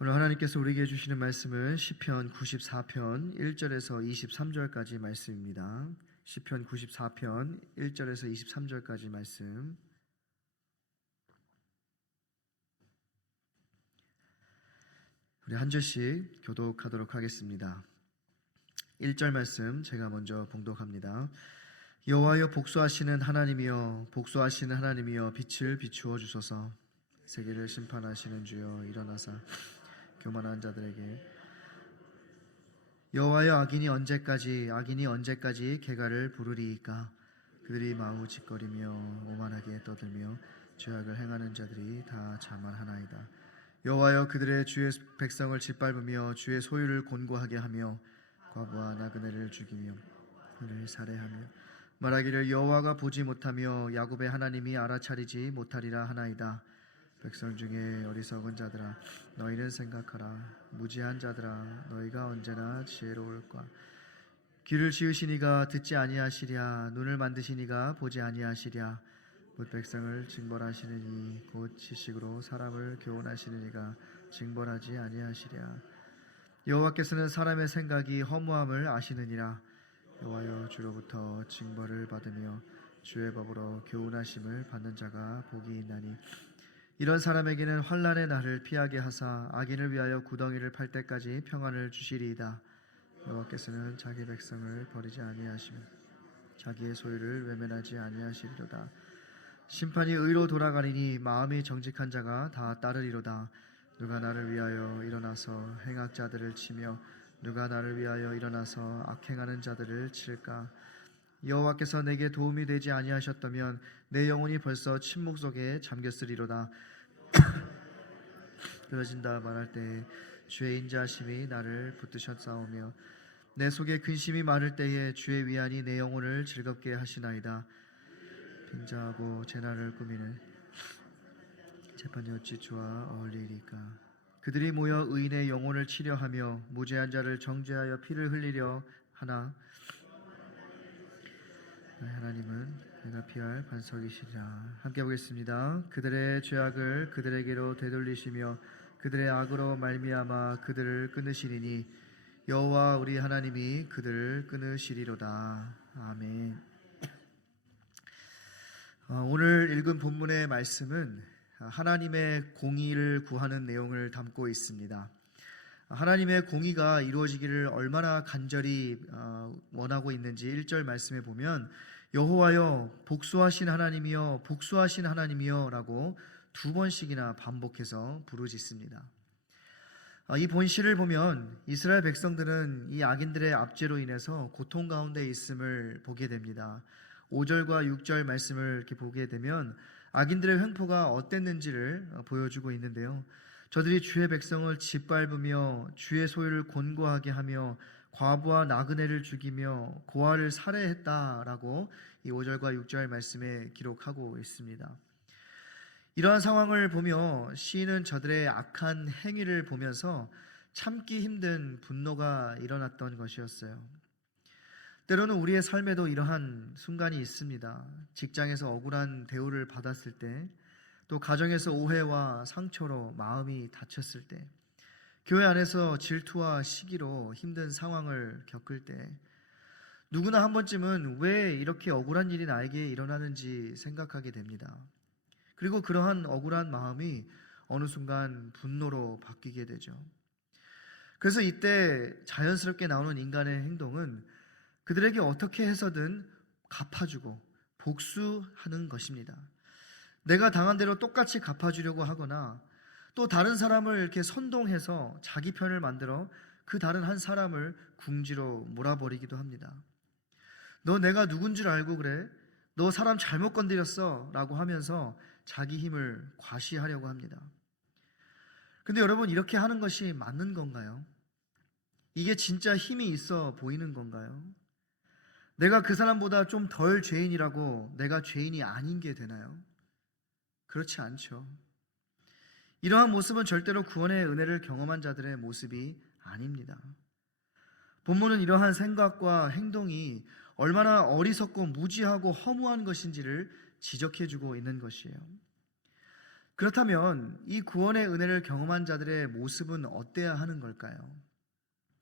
오늘 하나님께서 우리에게 주시는 말씀은 시편 94편 1절에서 23절까지 말씀입니다. 시편 94편 1절에서 23절까지 말씀. 우리 한 절씩 교독하도록 하겠습니다. 1절 말씀 제가 먼저 봉독합니다. 여호와여, 복수하시는 하나님이여, 복수하시는 하나님이여, 빛을 비추어 주소서. 세계를 심판하시는 주여, 일어나사 교만한 자들에게. 여호와여, 악인이 언제까지 개가를 부르리이까? 그들이 마우짓거리며 오만하게 떠들며 죄악을 행하는 자들이 다 자만하나이다. 여호와여, 그들의 주의 백성을 짓밟으며 주의 소유를 곤고하게 하며 과부와 나그네를 죽이며 그를 살해하며 말하기를 여호와가 보지 못하며 야곱의 하나님이 알아차리지 못하리라 하나이다. 백성 중에 어리석은 자들아, 너희는 생각하라. 무지한 자들아, 너희가 언제나 지혜로울까? 귀를 지으시니가 듣지 아니하시랴. 눈을 만드시니가 보지 아니하시랴. 곧 백성을 징벌하시느니, 곧 지식으로 사람을 교훈하시는 이가 징벌하지 아니하시랴. 여호와께서는 사람의 생각이 허무함을 아시느니라. 여호와여, 주로부터 징벌을 받으며 주의 법으로 교훈하심을 받는 자가 복이 있나니, 이런 사람에게는 환난의 날을 피하게 하사 악인을 위하여 구덩이를 팔 때까지 평안을 주시리이다. 여호와께서는 자기 백성을 버리지 아니하시며 자기의 소유를 외면하지 아니하시리로다. 심판이 의로 돌아가리니 마음이 정직한 자가 다 따르리로다. 누가 나를 위하여 일어나서 행악자들을 치며 누가 나를 위하여 일어나서 악행하는 자들을 칠까? 여호와께서 내게 도움이 되지 아니하셨다면 내 영혼이 벌써 침묵 속에 잠겼으리로다. 끊어진다 말할 때에 주의 인자하심이 나를 붙드셨사오며 내 속에 근심이 많을 때에 주의 위안이 내 영혼을 즐겁게 하시나이다. 빙자하고 재난을 꾸미네 재판이 어찌 주와 어울리리까? 그들이 모여 의인의 영혼을 치려하며 무죄한 자를 정죄하여 피를 흘리려 하나, 하나님은 내가 피할 반석이시라. 함께 보겠습니다. 그들의 죄악을 그들에게로 되돌리시며 그들의 악으로 말미암아 그들을 끊으시리니 여호와 우리 하나님이 그들을 끊으시리로다. 아멘. 오늘 읽은 본문의 말씀은 하나님의 공의를 구하는 내용을 담고 있습니다. 하나님의 공의가 이루어지기를 얼마나 간절히 원하고 있는지 1절 말씀에 보면 여호와여, 복수하신 하나님이여, 복수하신 하나님이여 라고 두 번씩이나 반복해서 부르짖습니다. 이 본시를 보면 이스라엘 백성들은 이 악인들의 압제로 인해서 고통 가운데 있음을 보게 됩니다. 5절과 6절 말씀을 이렇게 보게 되면 악인들의 횡포가 어땠는지를 보여주고 있는데요. 저들이 주의 백성을 짓밟으며 주의 소유를 곤고하게 하며 과부와 나그네를 죽이며 고아를 살해했다라고 이 5절과 6절 말씀에 기록하고 있습니다. 이러한 상황을 보며 시인은 저들의 악한 행위를 보면서 참기 힘든 분노가 일어났던 것이었어요. 때로는 우리의 삶에도 이러한 순간이 있습니다. 직장에서 억울한 대우를 받았을 때, 또 가정에서 오해와 상처로 마음이 다쳤을 때, 교회 안에서 질투와 시기로 힘든 상황을 겪을 때, 누구나 한 번쯤은 왜 이렇게 억울한 일이 나에게 일어나는지 생각하게 됩니다. 그리고 그러한 억울한 마음이 어느 순간 분노로 바뀌게 되죠. 그래서 이때 자연스럽게 나오는 인간의 행동은 그들에게 어떻게 해서든 갚아주고 복수하는 것입니다. 내가 당한 대로 똑같이 갚아주려고 하거나 또 다른 사람을 이렇게 선동해서 자기 편을 만들어 그 다른 한 사람을 궁지로 몰아버리기도 합니다. 너 내가 누군 줄 알고 그래? 너 사람 잘못 건드렸어 라고 하면서 자기 힘을 과시하려고 합니다. 근데 여러분, 이렇게 하는 것이 맞는 건가요? 이게 진짜 힘이 있어 보이는 건가요? 내가 그 사람보다 좀 덜 죄인이라고 내가 죄인이 아닌 게 되나요? 그렇지 않죠. 이러한 모습은 절대로 구원의 은혜를 경험한 자들의 모습이 아닙니다. 본문은 이러한 생각과 행동이 얼마나 어리석고 무지하고 허무한 것인지를 지적해주고 있는 것이에요. 그렇다면 이 구원의 은혜를 경험한 자들의 모습은 어때야 하는 걸까요?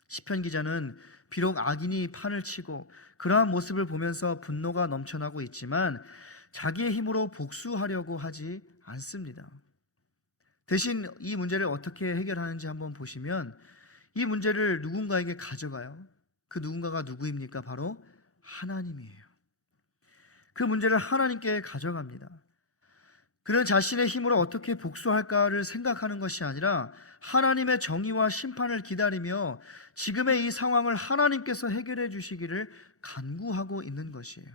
시편 기자는 비록 악인이 판을 치고 그러한 모습을 보면서 분노가 넘쳐나고 있지만 자기의 힘으로 복수하려고 하지 않습니다. 대신 이 문제를 어떻게 해결하는지 한번 보시면 이 문제를 누군가에게 가져가요. 그 누군가가 누구입니까? 바로 하나님이에요. 그 문제를 하나님께 가져갑니다. 그는 자신의 힘으로 어떻게 복수할까를 생각하는 것이 아니라 하나님의 정의와 심판을 기다리며 지금의 이 상황을 하나님께서 해결해 주시기를 간구하고 있는 것이에요.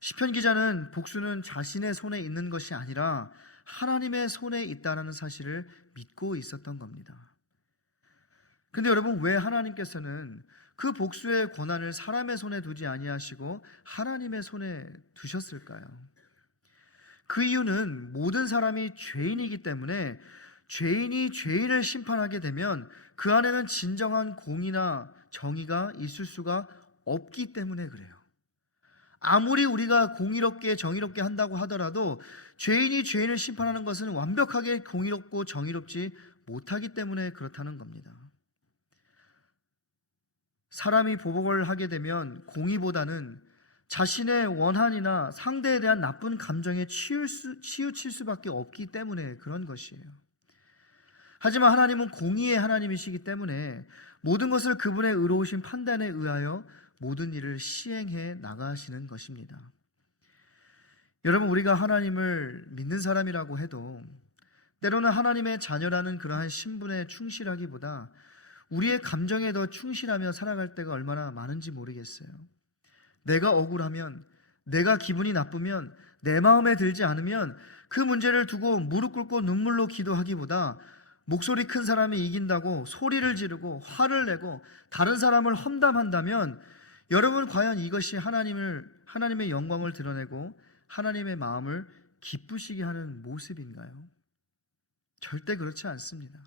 시편 기자는 복수는 자신의 손에 있는 것이 아니라 하나님의 손에 있다는 사실을 믿고 있었던 겁니다. 근데 여러분, 왜 하나님께서는 그 복수의 권한을 사람의 손에 두지 아니하시고 하나님의 손에 두셨을까요? 그 이유는 모든 사람이 죄인이기 때문에 죄인이 죄인을 심판하게 되면 그 안에는 진정한 공의나 정의가 있을 수가 없기 때문에 그래요. 아무리 우리가 공의롭게 정의롭게 한다고 하더라도 죄인이 죄인을 심판하는 것은 완벽하게 공의롭고 정의롭지 못하기 때문에 그렇다는 겁니다. 사람이 보복을 하게 되면 공의보다는 자신의 원한이나 상대에 대한 나쁜 감정에 치우칠 수밖에 없기 때문에 그런 것이에요. 하지만 하나님은 공의의 하나님이시기 때문에 모든 것을 그분의 의로우신 판단에 의하여 모든 일을 시행해 나가시는 것입니다. 여러분, 우리가 하나님을 믿는 사람이라고 해도 때로는 하나님의 자녀라는 그러한 신분에 충실하기보다 우리의 감정에 더 충실하며 살아갈 때가 얼마나 많은지 모르겠어요. 내가 억울하면, 내가 기분이 나쁘면, 내 마음에 들지 않으면 그 문제를 두고 무릎 꿇고 눈물로 기도하기보다 목소리 큰 사람이 이긴다고 소리를 지르고 화를 내고 다른 사람을 험담한다면 여러분, 과연 이것이 하나님의 영광을 드러내고 하나님의 마음을 기쁘시게 하는 모습인가요? 절대 그렇지 않습니다.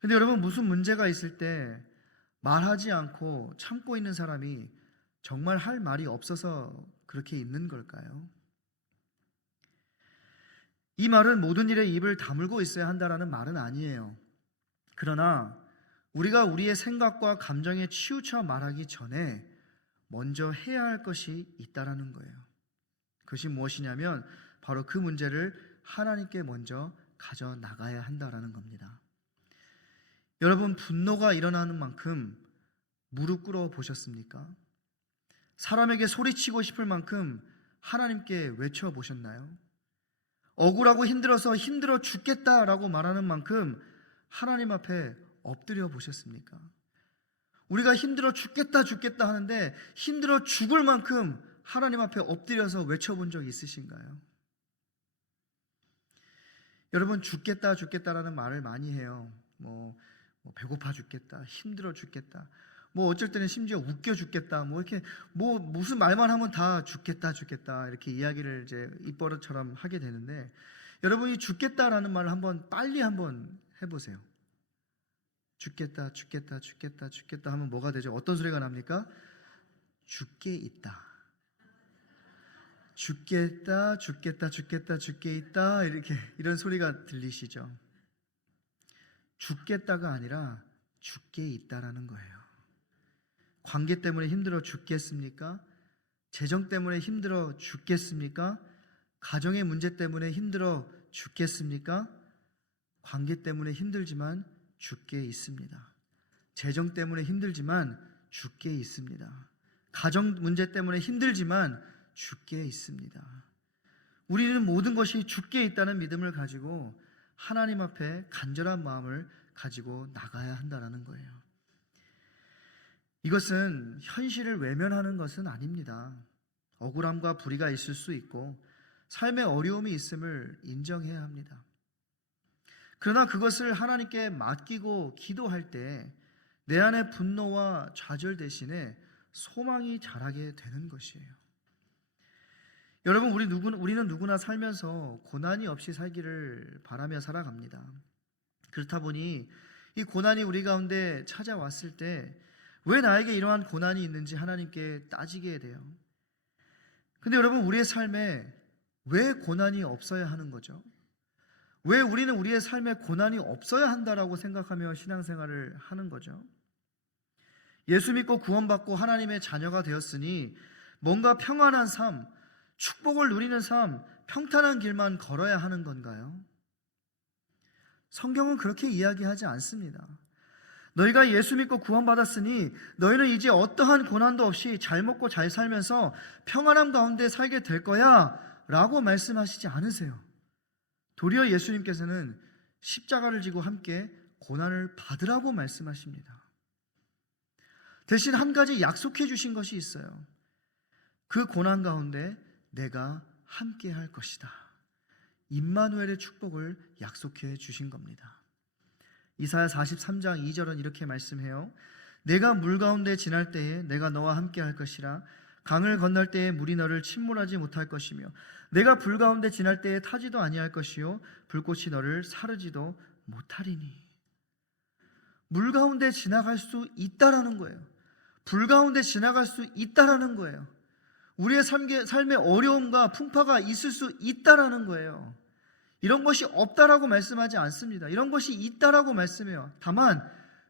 근데 여러분, 무슨 문제가 있을 때 말하지 않고 참고 있는 사람이 정말 할 말이 없어서 그렇게 있는 걸까요? 이 말은 모든 일에 입을 다물고 있어야 한다라는 말은 아니에요. 그러나 우리가 우리의 생각과 감정에 치우쳐 말하기 전에 먼저 해야 할 것이 있다라는 거예요. 그것이 무엇이냐면 바로 그 문제를 하나님께 먼저 가져 나가야 한다라는 겁니다. 여러분, 분노가 일어나는 만큼 무릎 꿇어 보셨습니까? 사람에게 소리치고 싶을 만큼 하나님께 외쳐 보셨나요? 억울하고 힘들어 죽겠다라고 말하는 만큼 하나님 앞에 엎드려 보셨습니까? 우리가 힘들어 죽겠다 하는데 힘들어 죽을 만큼 하나님 앞에 엎드려서 외쳐본 적 있으신가요? 여러분, 죽겠다라는 말을 많이 해요. 배고파 죽겠다, 힘들어 죽겠다, 어쩔 때는 심지어 웃겨 죽겠다, 이렇게 무슨 말만 하면 다 죽겠다 이렇게 이야기를 이제 입버릇처럼 하게 되는데, 여러분이 죽겠다라는 말을 빨리 한번 해보세요. 죽겠다 하면 뭐가 되죠? 어떤 소리가 납니까? 죽게 있다. 죽겠다 죽게 있다, 이런 소리가 들리시죠? 죽겠다가 아니라 죽게 있다라는 거예요. 관계 때문에 힘들어 죽겠습니까? 재정 때문에 힘들어 죽겠습니까? 가정의 문제 때문에 힘들어 죽겠습니까? 관계 때문에 힘들지만 죽게 있습니다. 재정 때문에 힘들지만 죽게 있습니다. 가정 문제 때문에 힘들지만 죽게 있습니다. 우리는 모든 것이 죽게 있다는 믿음을 가지고 하나님 앞에 간절한 마음을 가지고 나가야 한다는 거예요. 이것은 현실을 외면하는 것은 아닙니다. 억울함과 불의가 있을 수 있고 삶의 어려움이 있음을 인정해야 합니다. 그러나 그것을 하나님께 맡기고 기도할 때 내 안의 분노와 좌절 대신에 소망이 자라게 되는 것이에요. 여러분, 우리는 누구나 살면서 고난이 없이 살기를 바라며 살아갑니다. 그렇다 보니 이 고난이 우리 가운데 찾아왔을 때 왜 나에게 이러한 고난이 있는지 하나님께 따지게 돼요. 근데 여러분, 우리의 삶에 왜 고난이 없어야 하는 거죠? 왜 우리는 우리의 삶에 고난이 없어야 한다라고 생각하며 신앙생활을 하는 거죠? 예수 믿고 구원받고 하나님의 자녀가 되었으니 뭔가 평안한 삶, 축복을 누리는 삶, 평탄한 길만 걸어야 하는 건가요? 성경은 그렇게 이야기하지 않습니다. 너희가 예수 믿고 구원받았으니 너희는 이제 어떠한 고난도 없이 잘 먹고 잘 살면서 평안함 가운데 살게 될 거야 라고 말씀하시지 않으세요. 도리어 예수님께서는 십자가를 지고 함께 고난을 받으라고 말씀하십니다. 대신 한 가지 약속해 주신 것이 있어요. 그 고난 가운데 내가 함께 할 것이다. 임마누엘의 축복을 약속해 주신 겁니다. 이사야 43장 2절은 이렇게 말씀해요. 내가 물 가운데 지날 때에 내가 너와 함께 할 것이라. 강을 건널 때에 물이 너를 침몰하지 못할 것이며 내가 불 가운데 지날 때에 타지도 아니할 것이요 불꽃이 너를 사르지도 못하리니. 물 가운데 지나갈 수 있다라는 거예요. 불 가운데 지나갈 수 있다라는 거예요. 우리의 삶에 어려움과 풍파가 있을 수 있다라는 거예요. 이런 것이 없다라고 말씀하지 않습니다. 이런 것이 있다라고 말씀해요. 다만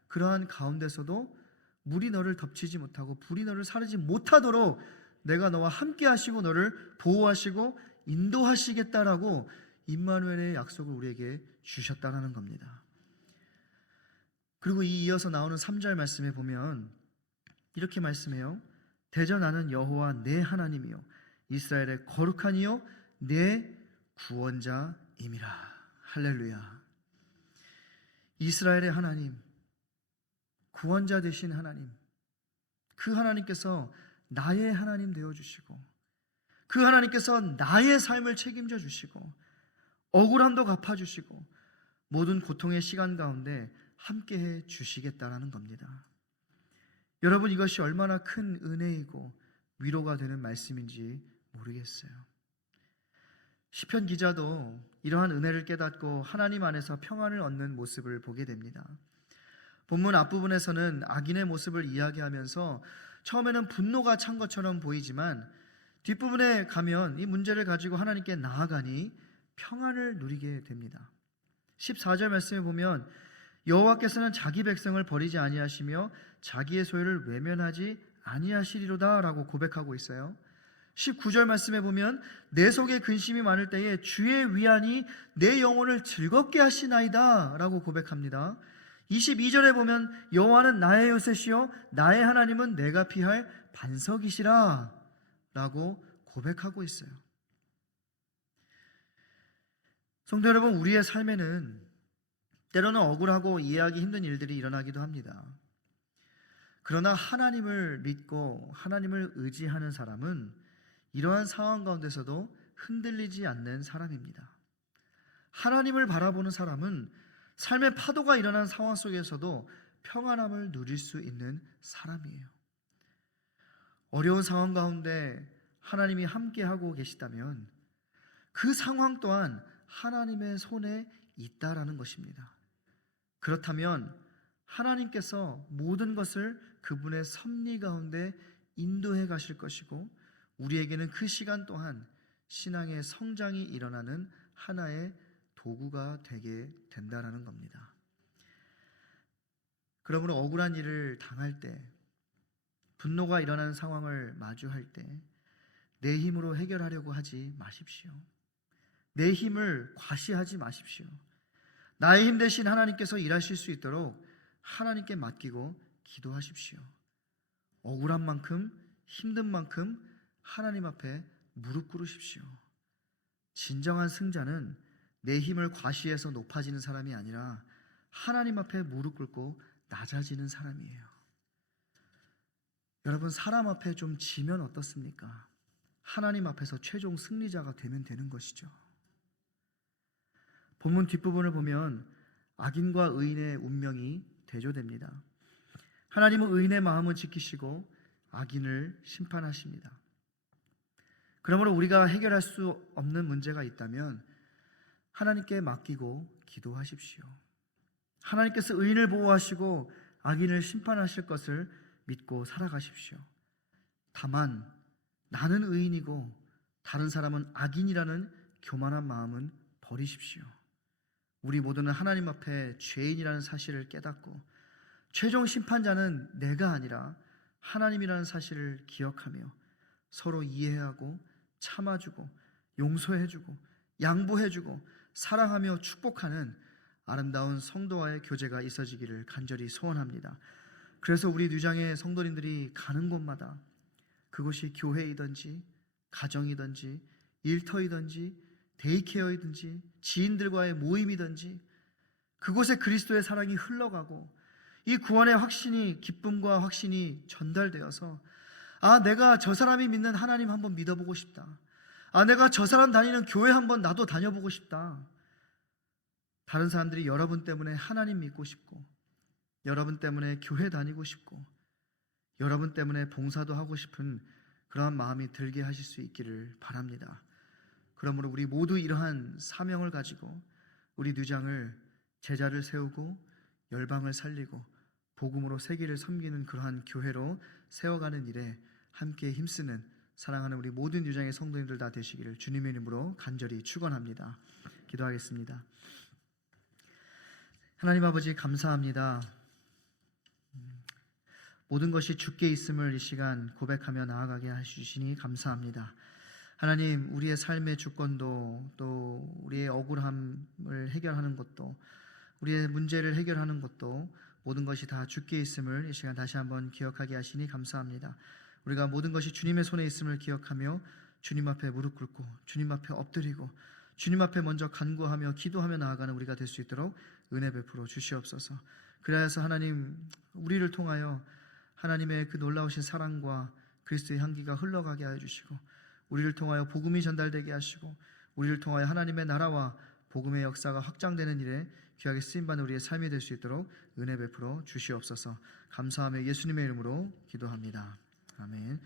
그러한 가운데서도 물이 너를 덮치지 못하고 불이 너를 사르지 못하도록 내가 너와 함께 하시고 너를 보호하시고 인도하시겠다라고 임마누엘의 약속을 우리에게 주셨다라는 겁니다. 그리고 이어서 나오는 3절 말씀에 보면 이렇게 말씀해요. 대저 나는 여호와 내 하나님이요 이스라엘의 거룩한 이요 내 구원자임이라. 할렐루야. 이스라엘의 하나님, 구원자 되신 하나님, 그 하나님께서 나의 하나님 되어주시고 그 하나님께서 나의 삶을 책임져 주시고 억울함도 갚아주시고 모든 고통의 시간 가운데 함께해 주시겠다라는 겁니다. 여러분, 이것이 얼마나 큰 은혜이고 위로가 되는 말씀인지 모르겠어요. 시편 기자도 이러한 은혜를 깨닫고 하나님 안에서 평안을 얻는 모습을 보게 됩니다. 본문 앞부분에서는 악인의 모습을 이야기하면서 처음에는 분노가 찬 것처럼 보이지만 뒷부분에 가면 이 문제를 가지고 하나님께 나아가니 평안을 누리게 됩니다. 14절 말씀에 보면 여호와께서는 자기 백성을 버리지 아니하시며 자기의 소유를 외면하지 아니하시리로다 라고 고백하고 있어요. 19절 말씀에 보면 내 속에 근심이 많을 때에 주의 위안이 내 영혼을 즐겁게 하시나이다 라고 고백합니다. 22절에 보면 여호와는 나의 요새시요 나의 하나님은 내가 피할 반석이시라 라고 고백하고 있어요. 성도 여러분, 우리의 삶에는 때로는 억울하고 이해하기 힘든 일들이 일어나기도 합니다. 그러나 하나님을 믿고 하나님을 의지하는 사람은 이러한 상황 가운데서도 흔들리지 않는 사람입니다. 하나님을 바라보는 사람은 삶의 파도가 일어나는 상황 속에서도 평안함을 누릴 수 있는 사람이에요. 어려운 상황 가운데 하나님이 함께하고 계시다면 그 상황 또한 하나님의 손에 있다라는 것입니다. 그렇다면 하나님께서 모든 것을 그분의 섭리 가운데 인도해 가실 것이고 우리에게는 그 시간 또한 신앙의 성장이 일어나는 하나의 도구가 되게 된다라는 겁니다. 그러므로 억울한 일을 당할 때, 분노가 일어나는 상황을 마주할 때 내 힘으로 해결하려고 하지 마십시오. 내 힘을 과시하지 마십시오. 나의 힘 대신 하나님께서 일하실 수 있도록 하나님께 맡기고 기도하십시오. 억울한 만큼, 힘든 만큼 하나님 앞에 무릎 꿇으십시오. 진정한 승자는 내 힘을 과시해서 높아지는 사람이 아니라 하나님 앞에 무릎 꿇고 낮아지는 사람이에요. 여러분, 사람 앞에 좀 지면 어떻습니까? 하나님 앞에서 최종 승리자가 되면 되는 것이죠. 본문 뒷부분을 보면 악인과 의인의 운명이 대조됩니다. 하나님은 의인의 마음을 지키시고 악인을 심판하십니다. 그러므로 우리가 해결할 수 없는 문제가 있다면 하나님께 맡기고 기도하십시오. 하나님께서 의인을 보호하시고 악인을 심판하실 것을 믿고 살아가십시오. 다만 나는 의인이고 다른 사람은 악인이라는 교만한 마음은 버리십시오. 우리 모두는 하나님 앞에 죄인이라는 사실을 깨닫고 최종 심판자는 내가 아니라 하나님이라는 사실을 기억하며 서로 이해하고 참아주고 용서해주고 양보해주고 사랑하며 축복하는 아름다운 성도와의 교제가 있어지기를 간절히 소원합니다. 그래서 우리 뉴장의 성도님들이 가는 곳마다 그것이 교회이든지 가정이든지 일터이든지 데이케어이든지 지인들과의 모임이든지 그곳에 그리스도의 사랑이 흘러가고 이 구원의 확신이 기쁨과 확신이 전달되어서 내가 저 사람이 믿는 하나님 한번 믿어보고 싶다. 내가 저 사람 다니는 교회 한번 나도 다녀보고 싶다. 다른 사람들이 여러분 때문에 하나님 믿고 싶고 여러분 때문에 교회 다니고 싶고 여러분 때문에 봉사도 하고 싶은 그러한 마음이 들게 하실 수 있기를 바랍니다. 그러므로 우리 모두 이러한 사명을 가지고 우리 뉴장을 제자를 세우고 열방을 살리고 복음으로 세계를 섬기는 그러한 교회로 세워가는 일에 함께 힘쓰는 사랑하는 우리 모든 뉴장의 성도님들 다 되시기를 주님의 이름으로 간절히 축원합니다. 기도하겠습니다. 하나님 아버지 감사합니다. 모든 것이 주께 있음을 이 시간 고백하며 나아가게 해주시니 감사합니다. 하나님, 우리의 삶의 주권도 또 우리의 억울함을 해결하는 것도 우리의 문제를 해결하는 것도 모든 것이 다 주께 있음을 이 시간 다시 한번 기억하게 하시니 감사합니다. 우리가 모든 것이 주님의 손에 있음을 기억하며 주님 앞에 무릎 꿇고 주님 앞에 엎드리고 주님 앞에 먼저 간구하며 기도하며 나아가는 우리가 될 수 있도록 은혜 베풀어 주시옵소서. 그래서 하나님, 우리를 통하여 하나님의 그 놀라우신 사랑과 그리스도의 향기가 흘러가게 하여 주시고 우리를 통하여 복음이 전달되게 하시고 우리를 통하여 하나님의 나라와 복음의 역사가 확장되는 일에 귀하게 쓰임받는 우리의 삶이 될 수 있도록 은혜 베풀어 주시옵소서. 감사하며 예수님의 이름으로 기도합니다. 아멘.